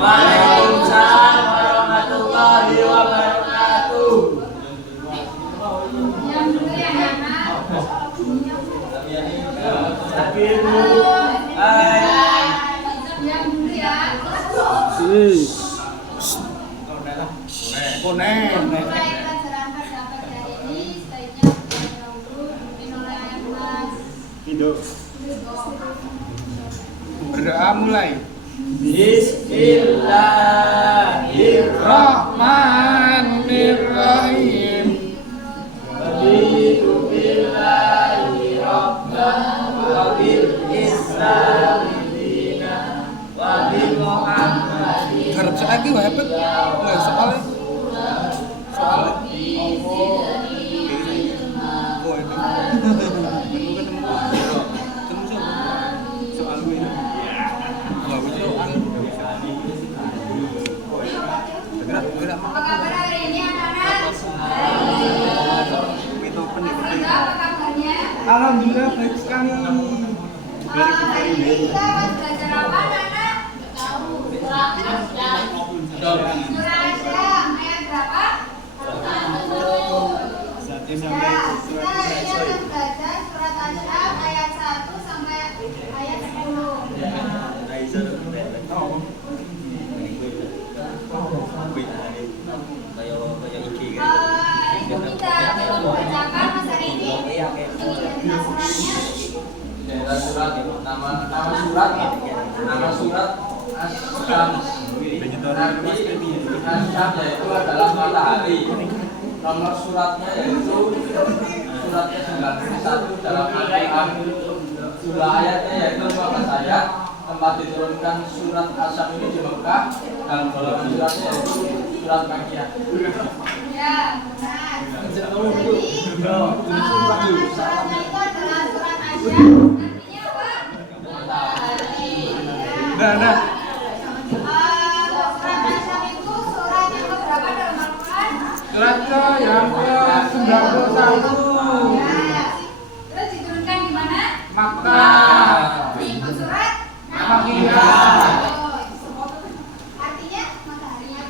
Waalaikumsalam warahmatullahi wabarakatuh. Yang dulu ya anak. Takbir dulu. Hai. Yang dulu ya. Mulai pelajaran pada pagi hari ini sebaiknya dahulu dipimpin oleh Mas hidup. Ridho. Berdoa mulai. Bismillahirrahmanirrahim. Raditu billahi rabban wa bil islami dinan wa bi Muhammadin. Garap saiki wae hepet. Enggak soalnya. Apa kabar hari ini anak-anak? Apa kabarnya? Alhamdulillah baik sekali. Hari ini kita akan belajar apa anak-anak? Surah Asyam ayat berapa? Ya, kita hari ini akan belajar surat Asyam ayat 1 sampai ayat 10. Ibu kita tolong bacakan Mas hari ini. Nama surat Asyam. Asyam yaitu adalah matahari. Nomor suratnya yaitu suratnya 91 dalam Al-Quran. Jumlah ayatnya yaitu 15 ayat. Tempat diturunkan surat Asyam ini di Mekah dan golongan suratnya yaitu surat Makkiyah. Ya, benar. Jadi, suratnya itu adalah surat Asyam. Artinya apa? Matahari. Nah. Surat Asyam itu surat yang keberapa dalam Al-Quran? Surat yang ke-91. Ya. Terus diturunkan di mana? Makkah. Ikut surat Makkiyah. Artinya mataharinya.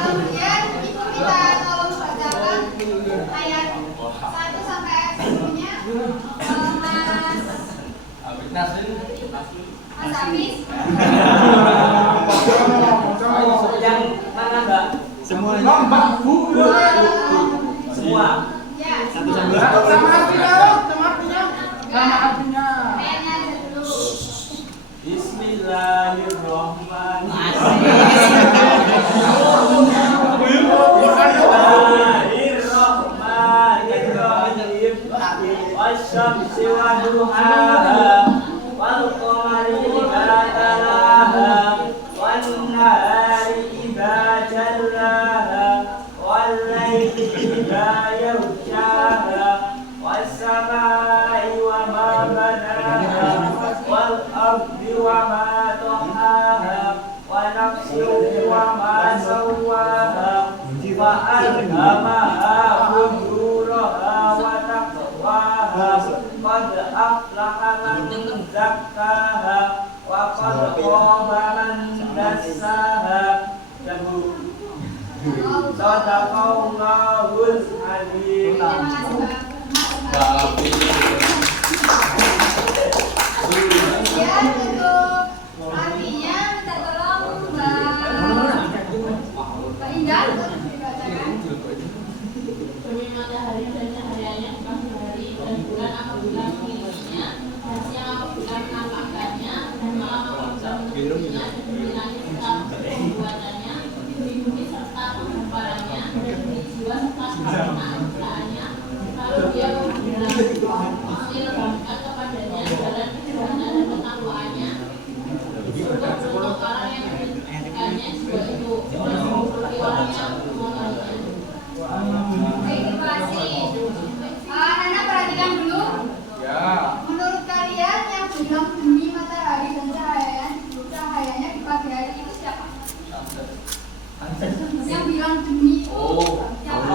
Kemudian ibu minta tolong bacakan ayat 1 sampai ayat 10-nya. Mas Hafiz. Yang mana, Mbak? Semuanya. Semua. Ya. Sama artinya. Ayatnya aja dulu. Bismillahirrahmanirrahim. Wasyamsi wa duhaha wal qamari idza talaha wan nahari idza jallaha wal laili idza yaghshaha was samai wa ma banaha wal ardi wa ma tahaha wa nafsin wa ma sawaha fa alhamaha fujuraha wa taqwaha qad aflaha man zakkaha wa qad khaba man dassaha. Sadaqallahul alim. Kemudian untuk artinya minta tolong Mbak Indah untuk dibacakan. Demi matahari dan cahayanya di pagi hari dan bulan apabila mengilmunya dan siang apabila menampakkannya dan malam apabila menutupinya dan demi langit serta pembuatannya demi bumi serta penghamparannya dan demi jiwa serta kesempurnaannya. Lalu dia mengirimkan kepadanya jalan kejujuran dan ketakwaannya. Untuk orang yang menjadikannya jiwa itu dan memiliki orang yang mengenalnya. Baik, terima kasih. Nana perhatikan dulu. Ya. Menurut kalian yang bilang demi matahari dan cahayanya di pagi hari itu siapa? Yang bilang demi itu siapa?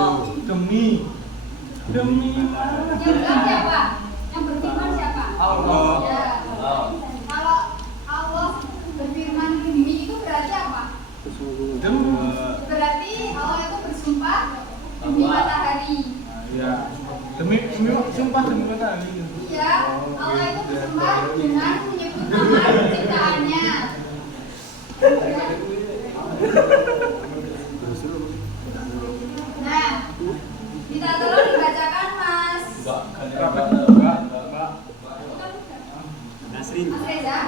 Demi Yang bilang siapa? Yang berfirman siapa? Allah. Ya. Kalau Allah berfirman demi itu berarti apa? Demi. Berarti Allah itu bersumpah demi matahari. Ya. Demi sumpah demi matahari. Iya, Allah itu bersumpah dengan menyebut nama ciptaannya. Nah, minta tolong dibacakan Mas. Mas Reza.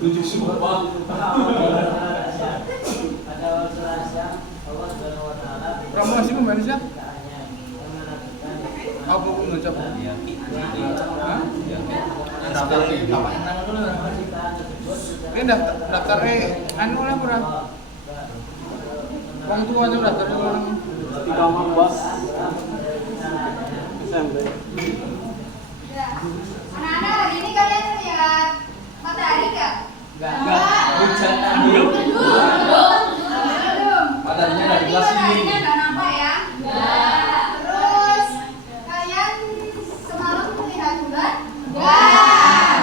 Tujuh sumpah. Promosi kembali siap. Apa pun ngucap? Hah? Ini daftarnya anu lah murah. Orang tua aja daftarnya orang. Di kamar bos. Ya. Anak-anak hari ini kalian lihat matahari nggak? Enggak. Hujan tadi. Belum. Mataharinya dari Berarti kelas ini. mataharinya nggak nampak ya? Nggak. Terus kalian semalam melihat bulan? Nggak.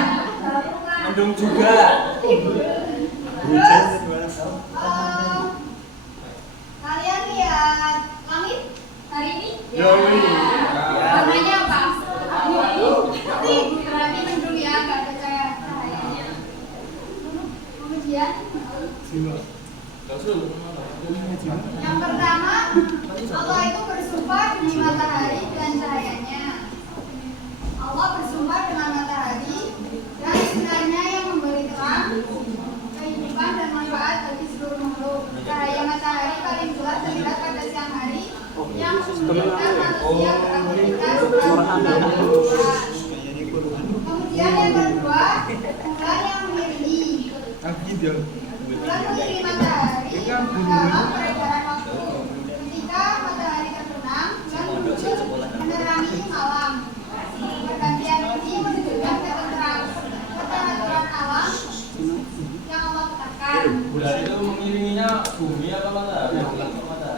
Mendung juga. Terus kalian lihat langit hari ini? Ya, wih. Warnanya apa? Abu-abu. Putih. Berarti mendung ya, nggak ada cahayanya. Kemudian yang pertama, Allah itu bersumpah demi matahari dan cahayanya. Allah bersumpah dengan matahari dan sinarnya yang memberi terang, kehidupan dan manfaat bagi seluruh makhluk. Cahaya matahari paling jelas terlihat pada siang hari yang memungkinkan manusia beraktivitas dan berbuat. Kemudian yang kedua, bulan yang mengiringi. Lagi dia. Bulan mengiringi matahari dalam peredaran waktu. Ketika matahari terbenam, bulan muncul menerangi malam. Pergantian ini menunjukkan ketentuan alam yang Allah tetapkan. Bulan itu mengiringinya bumi apa matahari?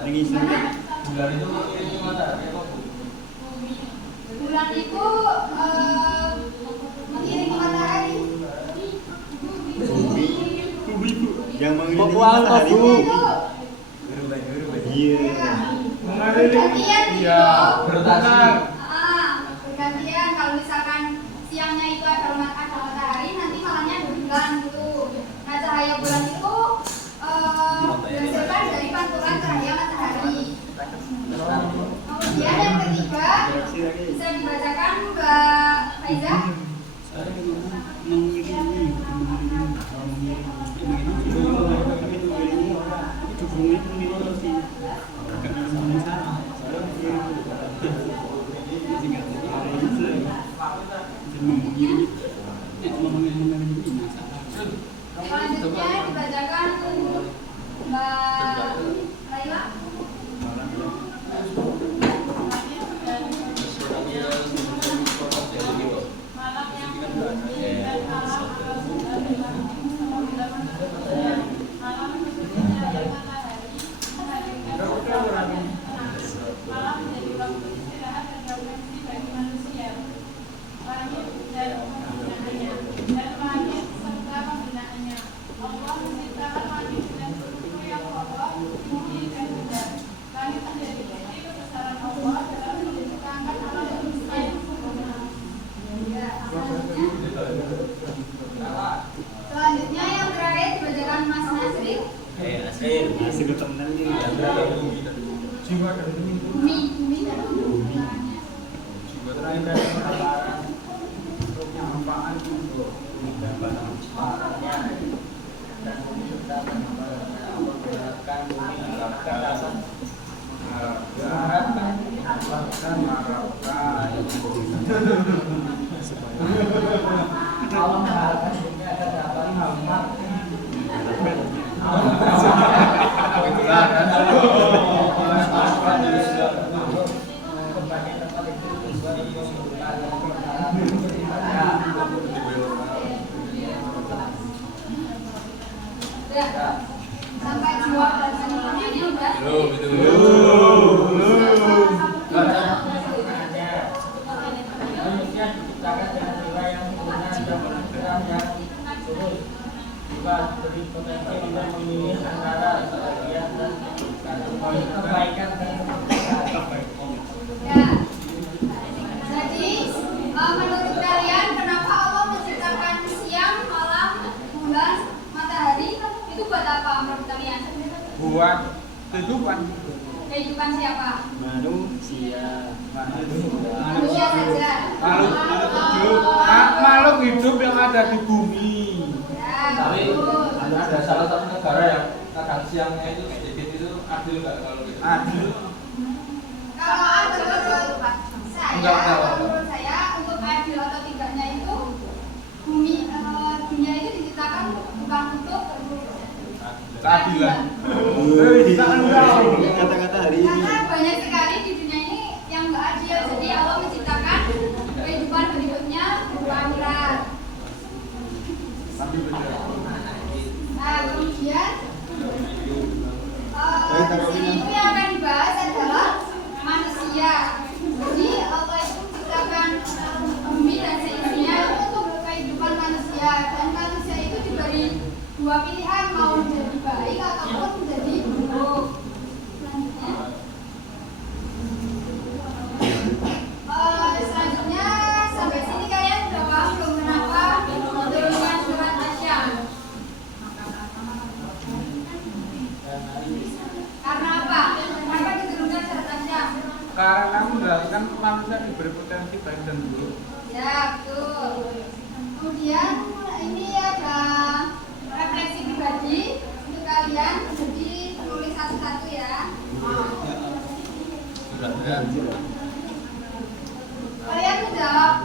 Gimana? Bulan itu mengiringi matahari apa bumi? Bulan itu mengiringi matahari. Yang mengiringi Pokoknya matahari. Bu. Iya. Bergantian gitu. Iya. Berotasi. Bergantian kalau misalkan siangnya itu ada matahari, nanti malamnya ada bulan gitu. Nah, cahaya bulan itu dihasilkan dari pantulan cahaya matahari. Kemudian yang ketiga bisa dibacakan Mbak Faiza. Selanjutnya dibacakan Mbak Laila. Malam yang dingin dan malam sudah malam sesungguhnya ada matahari menghadirkan malam menjadi waktu istirahat dan refleksi bagi manusia. Langit dan pembinaannya dan langit serta pembinaannya. Allah menciptakan langit dengan seluruh yang kokoh, tinggi dan rendah. Langit menjadi bukti kebesaran Allah dalam menciptakan alam manusia yang sempurna. Selanjutnya yang terakhir dibacakan Mas Nasrin. Masih ketemuan ini. Jiwa dan bumi. Bumi dan pembinaannya. Jiwa terakhir dari perkara. Manfaat itu. sampai jiwa dan seni ini udah. Belum itu. Manusia diciptakan dengan jiwa yang sempurna dan pikiran yang lurus. Juga beri potensi untuk memilih antara kebahagiaan dan kebaikan dan kebaikan. Ya. Jadi, menurut kalian kenapa Allah menciptakan siang, malam, bulan, matahari? Itu buat apa menurut kalian? Buat kehidupan. Kehidupan siapa? Manusia. Manusia saja. Makhluk hidup yang ada di bumi. Ya, Tapi betul. ada salah satu negara yang kadang siangnya itu sedikit itu adil nggak kalau gitu? Adil. Kalau menurut Enggak, saya, enggak. menurut saya untuk adil atau tidaknya itu bumi dunia itu diciptakan bukan untuk Keadilan. Kata-kata hari ini. karena banyak sekali di dunia ini yang nggak adil. Jadi Allah menciptakan kehidupan berikutnya berupa akhirat. Nah, kemudian di sini itu yang akan dibahas adalah manusia. Jadi Allah itu menciptakan bumi dan seisinya untuk kehidupan manusia, dan manusia itu diberi dua pilihan, mau menjadi baik ataupun menjadi buruk. Selanjutnya sampai sini kalian udah paham belum kenapa turunkan surat Asy-Syams? Karena apa? Kenapa diturunkan surat Asy-Syams? Karena menjelaskan manusia diberi potensi baik dan buruk. Ya, betul. Kemudian ini ada refleksi pribadi untuk kalian, jadi tulis satu-satu ya. Kalian menjawab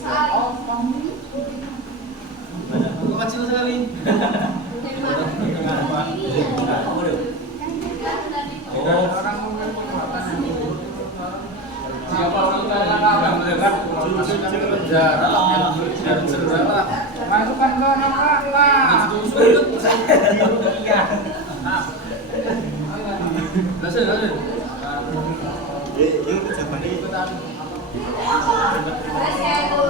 soal ini. Kecil sekali. Orang mungkin pengetahuan Siapa orang yang mendengar? masukkan ke neraka lah. Iya. Yuk zaman ini ikutan. Terus ya itu.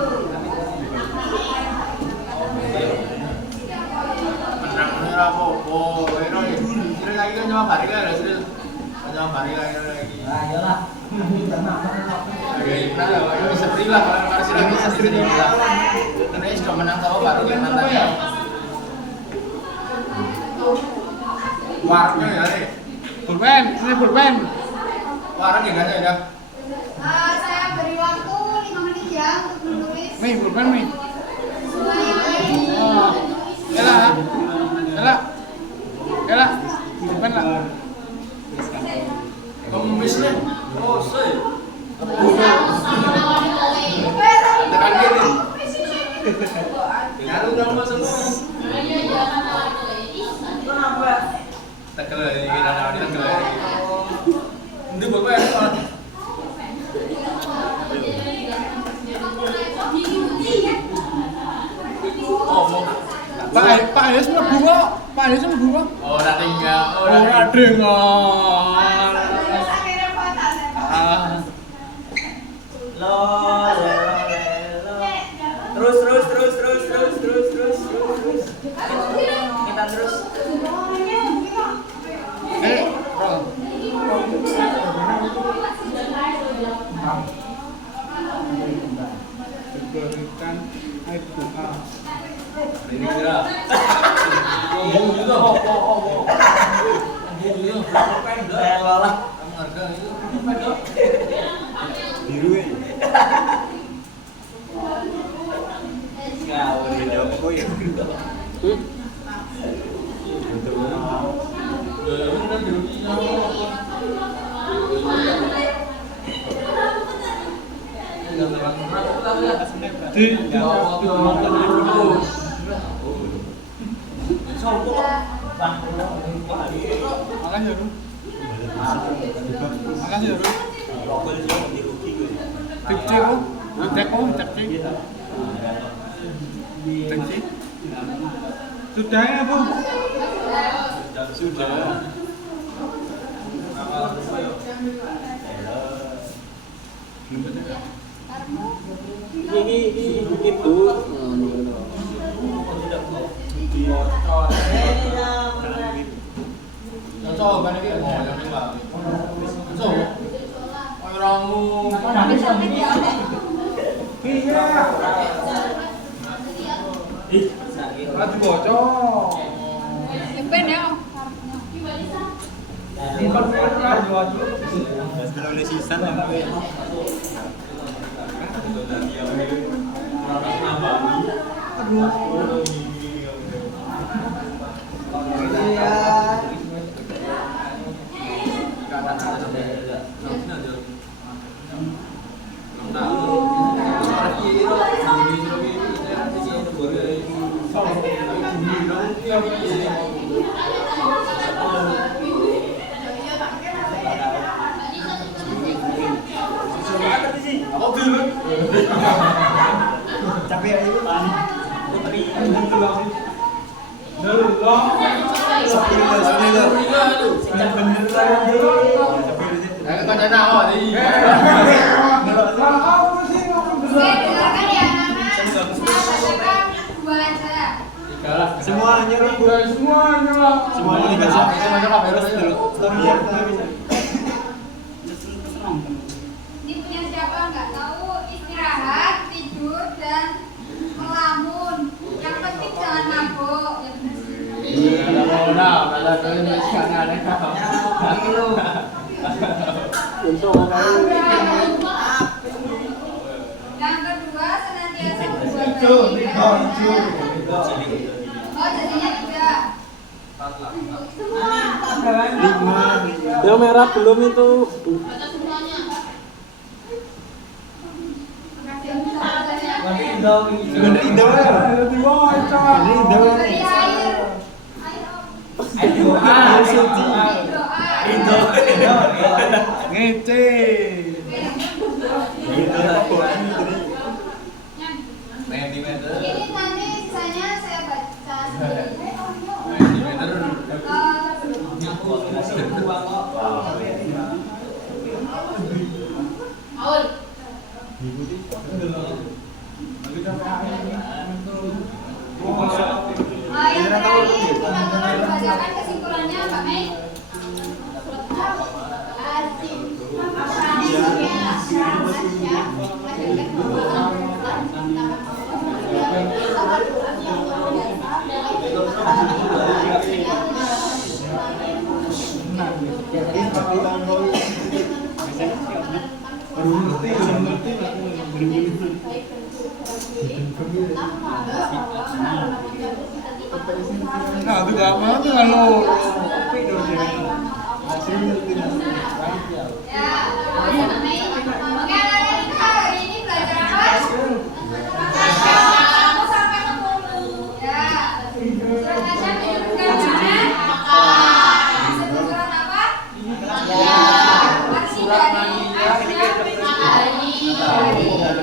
Menang apa-apa. Ini lagi kan cuma balik lagi. Cuma balik lagi. Nah, iyalah. Ya, seri lah kalau masih lagi seri lah. Karena ini sudah menang sama baru yang mantannya. Warungnya ya nih. Pulpen, ini pulpen. Warung ya nggak ada. Saya beri waktu 5 menit ya untuk menulis Nih, pulpen nih. semua yang ada di Oh. Ela. Pulpen lah. Kemis nih. Oh, sih. Tekan gini. Ngaruh dong mas semua. Tekel lagi kita nawan tekel lagi. Ini bapak yang salah. Oh, mau. Pak Ayas mlebu kok. Pak Ayas mlebu kok. Ora tinggal. Ora dengar. Terus. Kita terus. Roll. Diberikan aib doa. Ini kira. Oh, juga. Oh. Ini lah. Kamu harga itu. Biru ini. Beda apa kok ya? Makan ya, Rum. Makan ya, Rum. Tipcek kok. Tipcek kok, tipcek. Tipcek. Sudah ya, Bu? Sudah. Ini Bu. Cocok kan iki mau yang lah. Cocok. Oramu Maju bocor. Ben ya. Belum ada sisa sampai. Capek aja lu. Oke, dengarkan ya anak-anak. Saya bacakan dua aja. Semuanya lah, Bu. Semuanya dikasih. Story-nya. Ini punya siapa nggak tahu, istirahat, tidur, dan melamun. Yang penting jangan mabuk. Ya benar sih. Yang kedua, senantiasa berbuat baik. Oh, jadinya 3. Yang merah belum itu. Baca semuanya. Ridho. Beri air. Air apa? Air suci. Doa. Ngece. Ini nanti sisanya saya baca sendiri. Aul. Yang terakhir, teman-teman bacakan kesimpulannya, Mbak Mei. Nah, itu gak mau tuh kalau Ya, Mbak Mei. Oke, anak-anak kita hari ini belajar apa? Kamu sampai 10. Ya. Surat Asy-Syamm menyebutkan mana? Disebut surat apa? Ya. Arti dari Asy-Syamm.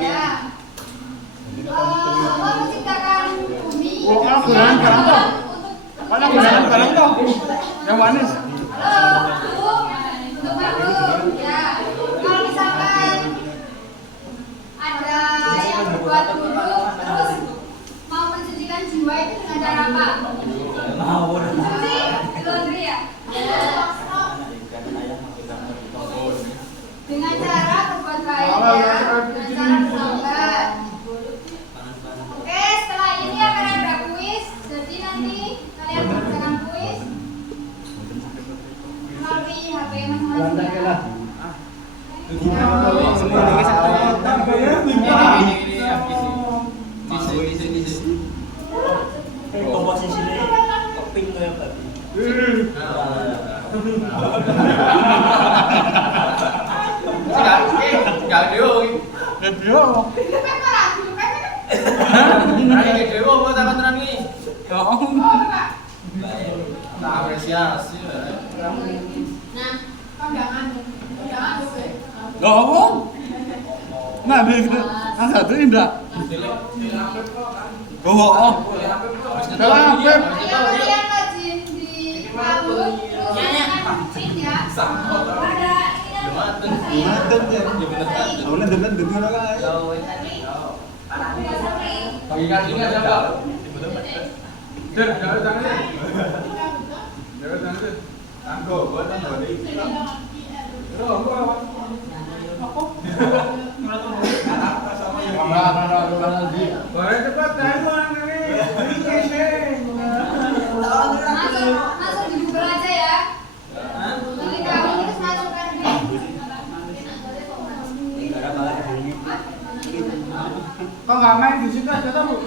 Ya. Allah menciptakan bumi. Kalau gunakan barang toh. Kalau gunakan barang toh. Yang manis. Untuk makhluk, ya. Kalau misalkan ada yang berbuat buruk, terus mau mensucikan jiwa itu dengan cara apa? Suci, laundry ya? Dengan cara berbuat baik ya, dengan cara bersahabat. Oke, setelah ini akan ada kuis. Jadi nanti kalian mengerjakan kuis melalui HP masing-masing ya. Komposisinya keping kayak tadi. Nah, kondangan gue. Gak apa? Nah, dia satu indah. Oh, Dalam, Beb. Ayo kalian rajin di kabut terus jangan kucing ya. Ada Bagikan ini ada Pak. Der, jangan jangan. Jangan jangan. Tanggo, buat tanggo deh. Boleh cepat telepon ini. masuk di Google aja ya. Pilih kabut terus masukkan di. Kok nggak main di situ aja tuh?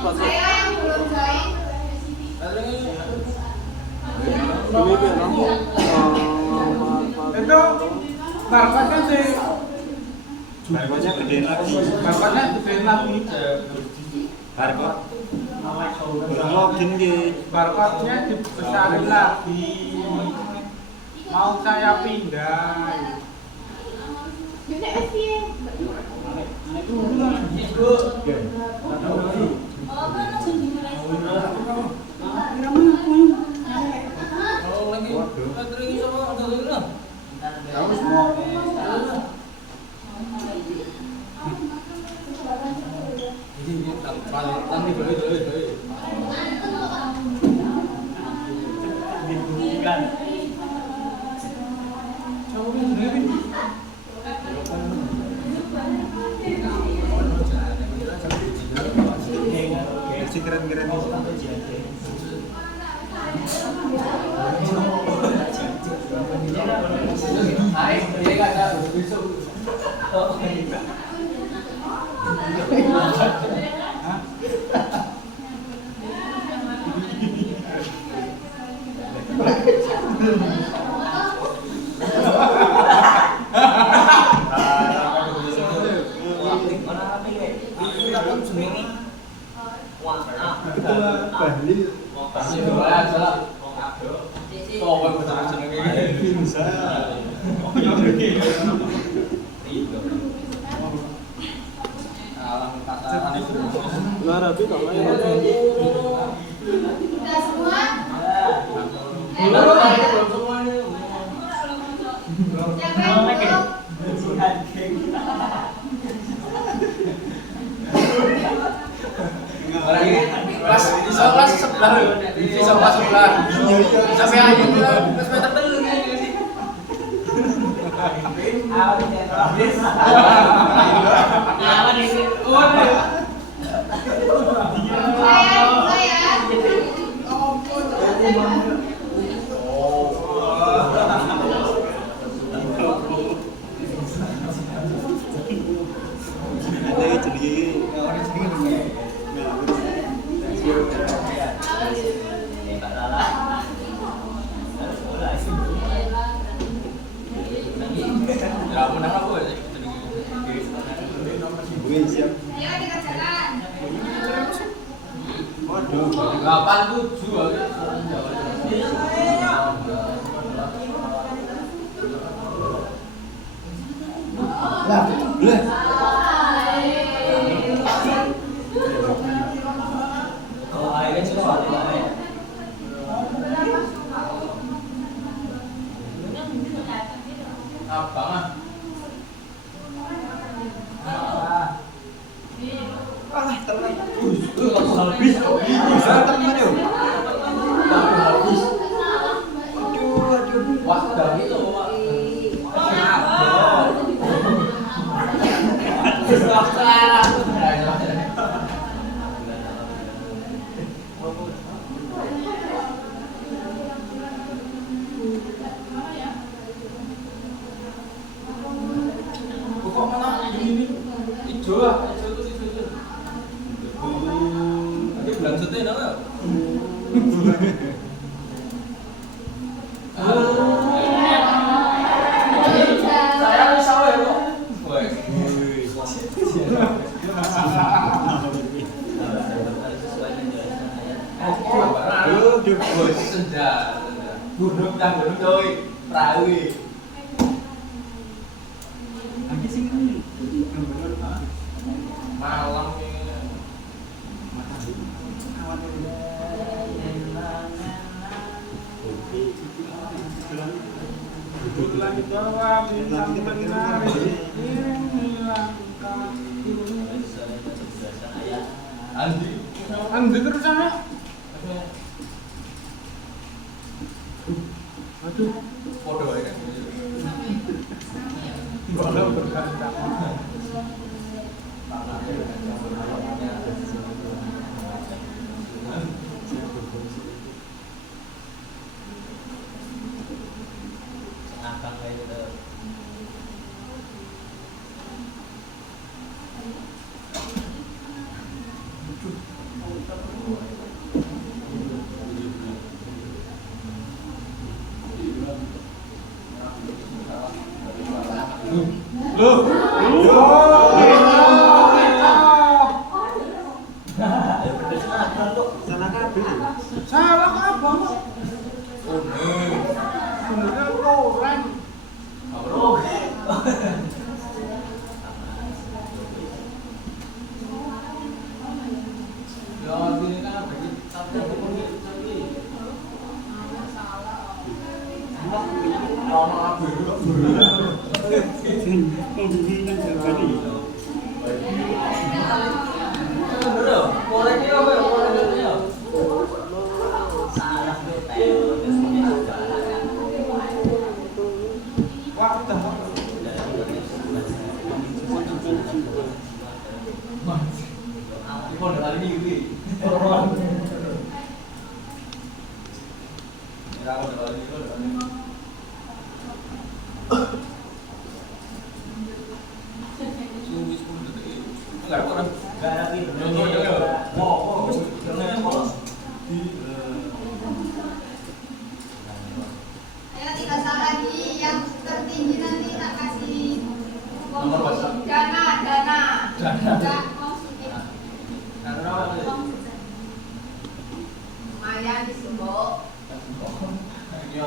Saya yang belum join. Itu barcode sih. Barcode-nya gedein lagi. Barcode-nya gedein lagi. Barcode. Kurang login di. Barcode-nya dibesarin lagi. Mau saya pindah. Masih keren-keren nih. Naik, dia nggak ada besok. Udah semua? Siapa yang belum? Barang ini pas di kelas sebelah, di kelas sebelah. Sampai aja kelas meter telu ini. Saya. Ada jadi. Kamu menang apa sih? Gue siap. Ayo dikerjakan. Waduh. 87 aja. Lah, boleh. Abang ah. Ah, teman. Habis. Bisa teman yuk. Habis. Aduh, aduh. Wah, dah gitu, Pak. Kenapa? bangsutnya no. Saya bisa ya kok. Woi. Aduh, senja. Gunung dah gunung coy. Perahu. Lagi sing ini. Malam ini. Bulan bahwa bintang menari kirim hilangkan. Andi terus sana. Aduh, Podo ya. bola berkacang. Salah kabel. Salah apa? Kuning. Sebenarnya orang. Bro. Ya, ini kan bagi satu tapi ono apa itu? Bro, koreknya apa ya? Koreknya. Waktu Ibu udah lari ini. Ya, udah lari itu. Suwi 10 detik. Enggak kurang. Ayo 3 saat lagi yang tertinggi nanti tak kasih Nomor WhatsApp. dana. Enggak positif. Lumayan disumbuk. Iya,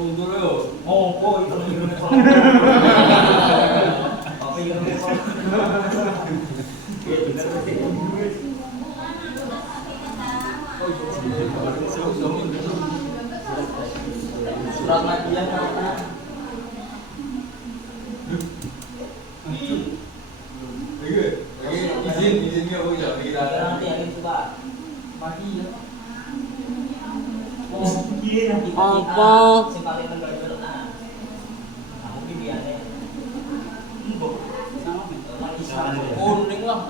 mundur yo. Ngopo itu ngene kok. Apa yang ngene kok? Surat Madiyah mana? Izin ya Bu ya kita. Nanti yang itu Pak. Madiyah. Oh, piye yang kita Apa? sing paling tenggal nah. Aku ki biane. Kuning lah.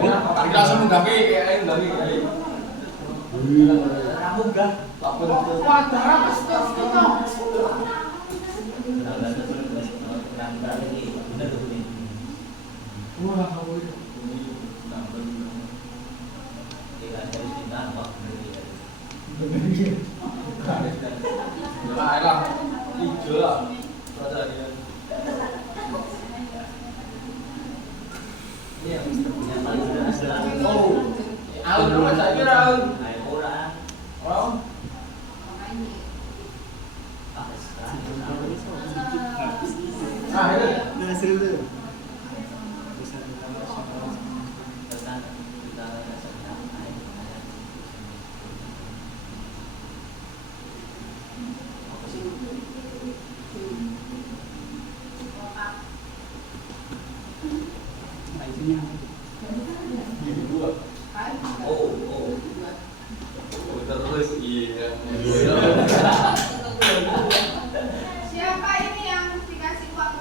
Kita langsung nggake kayak nggake. Aku enggak. Tak bentuk. wadah apa stok-stok? Wah, Ya lah, hijau lah. Perhatian. Oh, alun rumah saya kira alun. Oh, nah ini. Nah, seru tuh. Terus iya. Siapa ini yang dikasih uang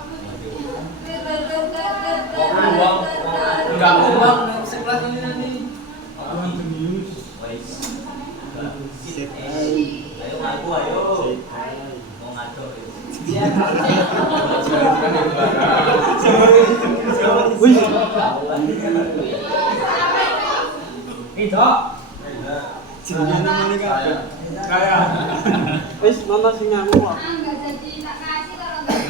Enggak uang sekelas ini nanti. Ayo ngaku ayo. Mau ngaco. Itu. Jenenge namanya kabeh. Saya. Wis mama sing ngaku kok. Enggak jadi tak kasih kalau enggak.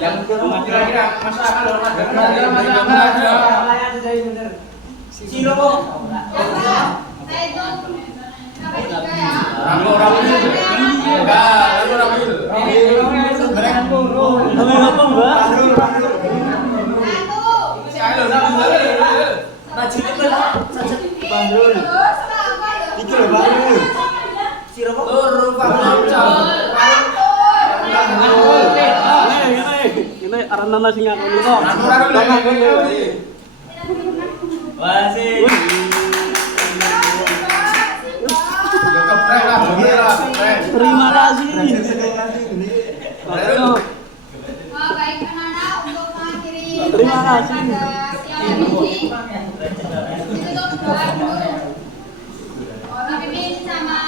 Yang kira-kira masuk akal loh, Mas. Saya itu sampai 3 ya. Bahrul. Terus apa ya? Iki lho Bahrul. Ini aranana sing ngaku niku. Terima kasih. Ayo. Baik anak-anak untuk mengakhiri Terima kasih. pada siang ini ditutup doa dulu. Orang Mimin sama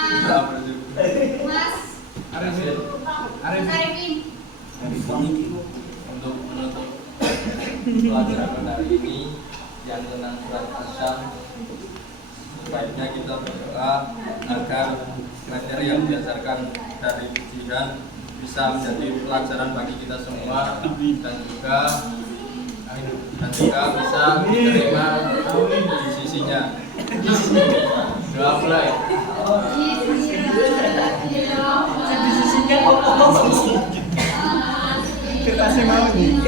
Mas Arifin. Untuk menutup pelajaran pada hari ini yang tentang surat As-Syam, sebaiknya kita berdoa agar materi yang diajarkan dari ujian bisa menjadi pelajaran bagi kita semua dan juga bisa diterima di sisinya. Doa mulai. Kasih mau nih.